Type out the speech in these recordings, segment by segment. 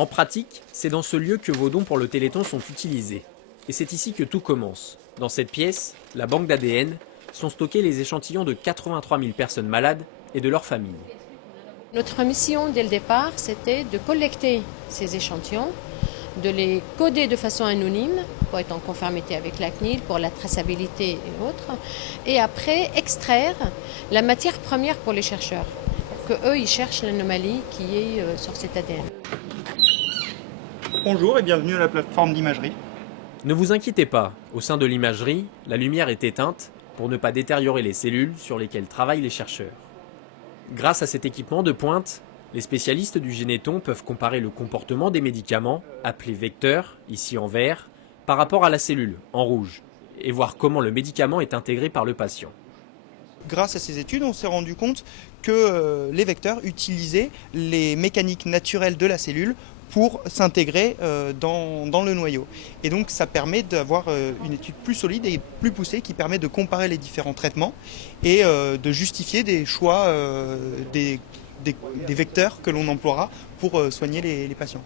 En pratique, c'est dans ce lieu que vos dons pour le Téléthon sont utilisés. Et c'est ici que tout commence. Dans cette pièce, la banque d'ADN, sont stockés les échantillons de 83 000 personnes malades et de leurs familles. Notre mission dès le départ, c'était de collecter ces échantillons, de les coder de façon anonyme pour être en conformité avec la CNIL, pour la traçabilité et autres, et après extraire la matière première pour les chercheurs, pour qu'eux ils cherchent l'anomalie qui est sur cet ADN. Bonjour et bienvenue à la plateforme d'imagerie. Ne vous inquiétez pas, au sein de l'imagerie, la lumière est éteinte pour ne pas détériorer les cellules sur lesquelles travaillent les chercheurs. Grâce à cet équipement de pointe, les spécialistes du Généton peuvent comparer le comportement des médicaments, appelés vecteurs, ici en vert, par rapport à la cellule, en rouge, et voir comment le médicament est intégré par le patient. Grâce à ces études, on s'est rendu compte que les vecteurs utilisaient les mécaniques naturelles de la cellule pour s'intégrer dans le noyau. Et donc ça permet d'avoir une étude plus solide et plus poussée qui permet de comparer les différents traitements et de justifier des choix des vecteurs que l'on emploiera pour soigner les patients.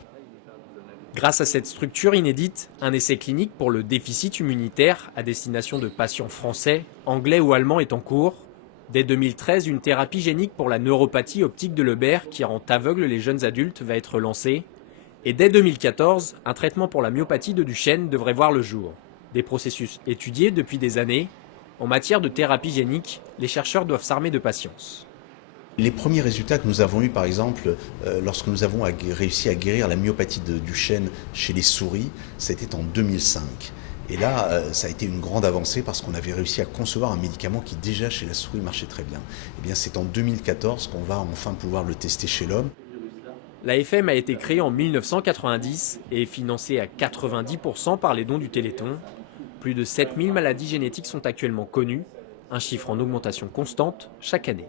Grâce à cette structure inédite, un essai clinique pour le déficit immunitaire à destination de patients français, anglais ou allemands est en cours. Dès 2013, une thérapie génique pour la neuropathie optique de Leber qui rend aveugle les jeunes adultes va être lancée. Et dès 2014, un traitement pour la myopathie de Duchenne devrait voir le jour. Des processus étudiés depuis des années. En matière de thérapie génique, les chercheurs doivent s'armer de patience. Les premiers résultats que nous avons eus, par exemple, lorsque nous avons réussi à guérir la myopathie de Duchenne chez les souris, c'était en 2005. Et là, ça a été une grande avancée parce qu'on avait réussi à concevoir un médicament qui déjà chez la souris marchait très bien. Et bien, c'est en 2014 qu'on va enfin pouvoir le tester chez l'homme. L'AFM a été créée en 1990 et est financée à 90% par les dons du Téléthon. Plus de 7000 maladies génétiques sont actuellement connues, un chiffre en augmentation constante chaque année.